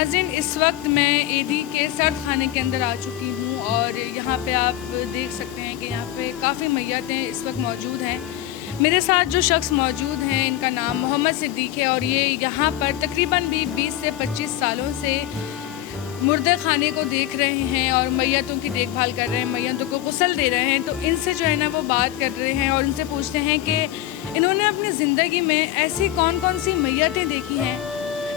ناظرین، اس وقت میں ایدی کے سرد خانے کے اندر آ چکی ہوں اور یہاں پہ آپ دیکھ سکتے ہیں کہ یہاں پہ کافی میتیں اس وقت موجود ہیں۔ میرے ساتھ جو شخص موجود ہیں ان کا نام محمد صدیق ہے اور یہ یہاں پر تقریباً بھی 20 سے 25 سالوں سے مردے خانے کو دیکھ رہے ہیں اور میتوں کی دیکھ بھال کر رہے ہیں، میتوں کو غسل دے رہے ہیں۔ تو ان سے جو ہے نا وہ بات کر رہے ہیں اور ان سے پوچھتے ہیں کہ انہوں نے اپنی زندگی میں ایسی کون کون سی میتیں دیکھی ہیں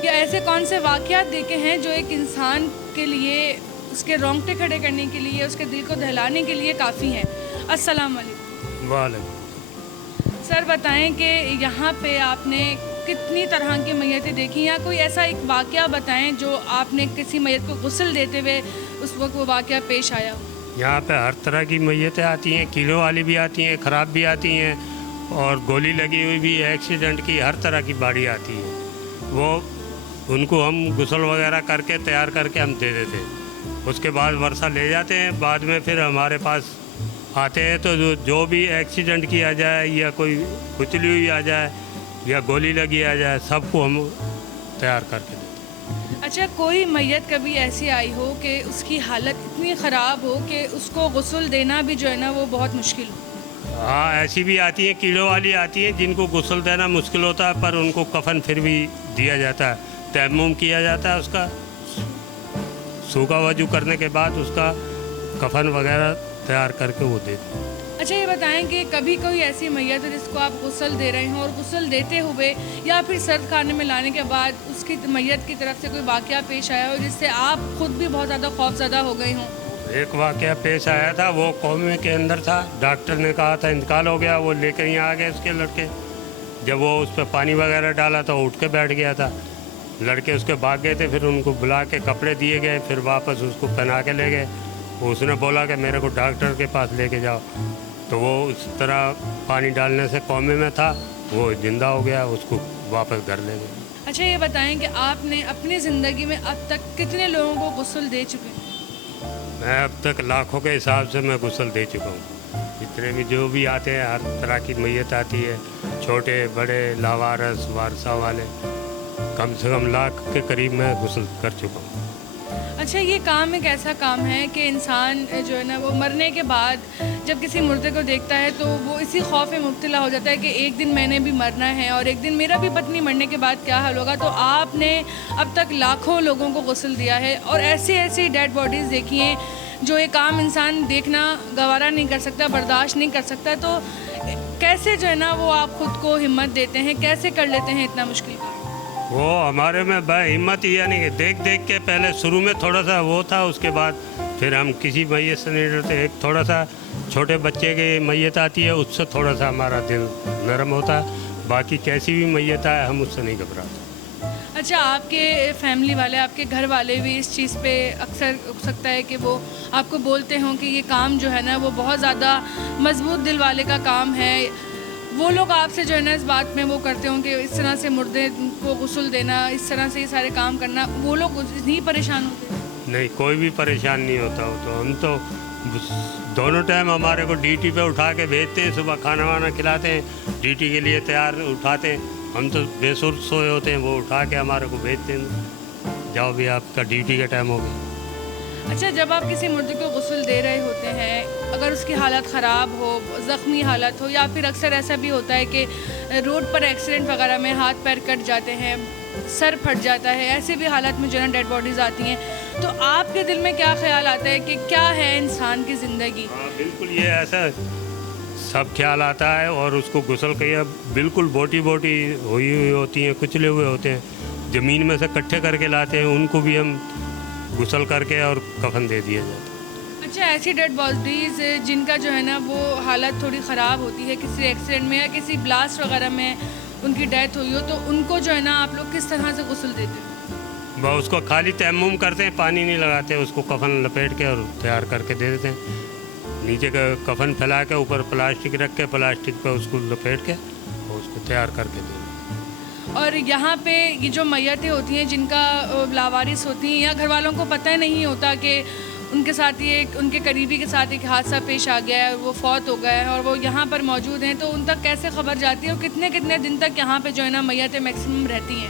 یا ایسے کون سے واقعات دیکھے ہیں جو ایک انسان کے لیے اس کے رونگٹے کھڑے کرنے کے لیے، اس کے دل کو دہلانے کے لیے کافی ہیں۔ السلام علیکم۔ وعلیکم۔ سر بتائیں کہ یہاں پہ آپ نے کتنی طرح کی میتیں دیکھی یا کوئی ایسا ایک واقعہ بتائیں جو آپ نے کسی میت کو غسل دیتے ہوئے اس وقت وہ واقعہ پیش آیا ہو۔ یہاں پہ ہر طرح کی میتیں آتی ہیں، کیلو والی بھی آتی ہیں، خراب بھی آتی ہیں، اور گولی لگی ہوئی بھی، ایکسیڈنٹ کی، ہر طرح کی باڑی آتی ہے۔ وہ ان کو ہم غسل وغیرہ کر کے تیار کر کے ہم دے دیتے ہیں۔ اس کے بعد ورثہ لے جاتے ہیں، بعد میں پھر ہمارے پاس آتے ہیں تو جو بھی ایکسیڈنٹ کیا جائے یا کوئی کچلی ہوئی آ جائے یا گولی لگی آ جائے، سب کو ہم تیار کر کے دیتے ہیں۔ اچھا، کوئی میت کبھی ایسی آئی ہو کہ اس کی حالت اتنی خراب ہو کہ اس کو غسل دینا بھی جو ہے نا وہ بہت مشکل ہو؟ ہاں، ایسی بھی آتی ہیں، کیلو والی آتی ہیں جن کو غسل دینا مشکل ہوتا ہے، پر ان کو کفن پھر بھی دیا جاتا ہے، تیمم کیا جاتا ہے، اس کا سوکھا وضو کرنے کے بعد اس کا کفن وغیرہ تیار کر کے وہ دیتے ہیں۔ اچھا، یہ بتائیں کہ کبھی کوئی ایسی میت ہے جس کو آپ غسل دے رہے ہوں اور غسل دیتے ہوئے یا پھر سرد خانے میں لانے کے بعد اس کی میت کی طرف سے کوئی واقعہ پیش آیا ہو جس سے آپ خود بھی بہت زیادہ خوفزدہ ہو گئے ہوں؟ ایک واقعہ پیش آیا تھا، وہ قومے کے اندر تھا، ڈاکٹر نے کہا تھا انتقال ہو گیا، وہ لے کر یہاں آ گئے اس کے لڑکے۔ جب وہ اس پہ پانی وغیرہ ڈالا تو اٹھ کے بیٹھ گیا تھا، لڑکے اس کے بھاگ گئے تھے، پھر ان کو بلا کے کپڑے دیے گئے، پھر واپس اس کو پہنا کے لے گئے۔ اس نے بولا کہ میرے کو ڈاکٹر کے پاس لے کے جاؤ، تو وہ اس طرح پانی ڈالنے سے قومے میں تھا، وہ زندہ ہو گیا، اس کو واپس گھر لے گئے۔ اچھا، یہ بتائیں کہ آپ نے اپنی زندگی میں اب تک کتنے لوگوں کو غسل دے چکے ہیں؟ میں اب تک لاکھوں کے حساب سے میں غسل دے چکا ہوں۔ جتنے بھی جو بھی آتے ہیں، ہر طرح کی میت آتی ہے، چھوٹے بڑے، لاوارث، وارثہ والے، کم سے کم لاکھ کے قریب میں غسل کر چکا ہوں۔ اچھا، یہ کام ایک ایسا کام ہے کہ انسان جو ہے نا وہ مرنے کے بعد جب کسی مردے کو دیکھتا ہے تو وہ اسی خوف میں مبتلا ہو جاتا ہے کہ ایک دن میں نے بھی مرنا ہے اور ایک دن میرا بھی پتنی مرنے کے بعد کیا حال ہوگا۔ تو آپ نے اب تک لاکھوں لوگوں کو غسل دیا ہے اور ایسی ڈیڈ باڈیز دیکھی ہیں جو ایک عام انسان دیکھنا گوارا نہیں کر سکتا، برداشت نہیں کر سکتا۔ تو کیسے جو ہے نا وہ آپ خود کو ہمت دیتے ہیں، کیسے کر لیتے ہیں اتنا مشکل کام؟ وہ ہمارے میں ہمت ہی، یعنی کہ دیکھ کے پہلے شروع میں تھوڑا سا وہ تھا، اس کے بعد پھر ہم کسی میت سے نہیں ڈرتے۔ ایک تھوڑا سا چھوٹے بچے کی میت آتی ہے، اس سے تھوڑا سا ہمارا دل نرم ہوتا ہے، باقی کیسی بھی میت آئے ہم اس سے نہیں گھبراتے۔ اچھا، آپ کے فیملی والے، آپ کے گھر والے بھی اس چیز پہ اکثر ہو سکتا ہے کہ وہ آپ کو بولتے ہوں کہ یہ کام جو ہے نا وہ بہت زیادہ مضبوط دل والے کا کام ہے، وہ لوگ آپ سے جو ہے نا اس بات میں وہ کرتے ہوں کہ اس طرح سے مردے کو غسل دینا، اس طرح سے یہ سارے کام کرنا، وہ لوگ نہیں پریشان ہوتے؟ نہیں، کوئی بھی پریشان نہیں ہوتا ہو، تو ہم تو دونوں ٹائم ہمارے کو ڈیوٹی پہ اٹھا کے بھیجتے ہیں، صبح کھانا وانا کھلاتے ہیں، ڈیوٹی کے لیے تیار اٹھاتے ہیں، ہم تو بے سر سوئے ہوتے ہیں، وہ اٹھا کے ہمارے کو بھیجتے ہیں، جاؤ بھی آپ کا ڈیوٹی کا ٹائم ہو گیا۔ اچھا، جب آپ کسی مردے کو غسل دے رہے ہوتے ہیں، اگر اس کی حالت خراب ہو، زخمی حالت ہو، یا پھر اکثر ایسا بھی ہوتا ہے کہ روڈ پر ایکسیڈنٹ وغیرہ میں ہاتھ پیر کٹ جاتے ہیں، سر پھٹ جاتا ہے، ایسے بھی حالت میں جو ہے نا ڈیڈ باڈیز آتی ہیں، تو آپ کے دل میں کیا خیال آتا ہے کہ کیا ہے انسان کی زندگی؟ ہاں، بالکل، یہ ایسا سب خیال آتا ہے، اور اس کو غسل کیا بالکل بوٹی ہوئی ہوتی ہیں، کچلے ہوئے ہوتے ہیں، زمین میں سے کٹھے کر کے لاتے ہیں، ان کو بھی ہم غسل کر کے اور کفن دے دیا جاتا ہے۔ اچھا، ایسی ڈیڈ باڈیز جن کا جو ہے نا وہ حالت تھوڑی خراب ہوتی ہے، کسی ایکسیڈنٹ میں یا کسی بلاسٹ وغیرہ میں ان کی ڈیتھ ہوئی ہو، تو ان کو جو ہے نا آپ لوگ کس طرح سے غسل دیتے ہیں؟ وہ اس کو خالی تیمم کرتے ہیں، پانی نہیں لگاتے، اس کو کفن لپیٹ کے اور تیار کر کے دے دیتے ہیں، نیچے کا کفن پھیلا کے اوپر پلاسٹک رکھ کے پلاسٹک پہ اس کو لپیٹ کے اور اس کو تیار کر کے دے دیتے ہیں۔ اور یہاں پہ یہ جو میتیں ہوتی ہیں جن کا لاوارث ہوتی ہیں یا گھر والوں کو پتہ نہیں ہوتا کہ ان کے ساتھ یہ ان کے قریبی کے ساتھ ایک حادثہ پیش آ گیا ہے، وہ فوت ہو گیا ہے اور وہ یہاں پر موجود ہیں، تو ان تک کیسے خبر جاتی ہے اور کتنے دن تک یہاں پہ جو ہے نا میتیں میکسیمم رہتی ہیں؟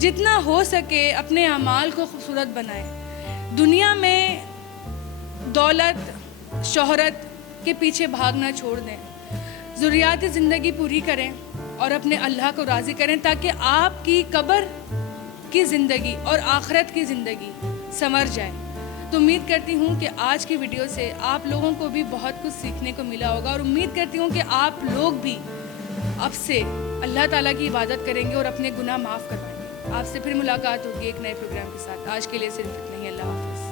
جتنا ہو سکے اپنے اعمال کو خوبصورت بنائیں. دنیا میں دولت شہرت کے پیچھے بھاگنا چھوڑ دیں. ضروریات زندگی پوری کریں اور اپنے اللہ کو راضی کریں تاکہ آپ کی قبر کی زندگی اور آخرت کی زندگی سنور جائے. تو امید کرتی ہوں کہ آج کی ویڈیو سے آپ لوگوں کو بھی بہت کچھ سیکھنے کو ملا ہوگا اور امید کرتی ہوں کہ آپ لوگ بھی اب سے اللہ تعالیٰ کی عبادت کریں گے اور اپنے گناہ معاف کروائیں گے. آپ سے پھر ملاقات ہوگی ایک نئے پروگرام کے ساتھ. آج کے لیے صرف اتنا ہی. اللہ حافظ.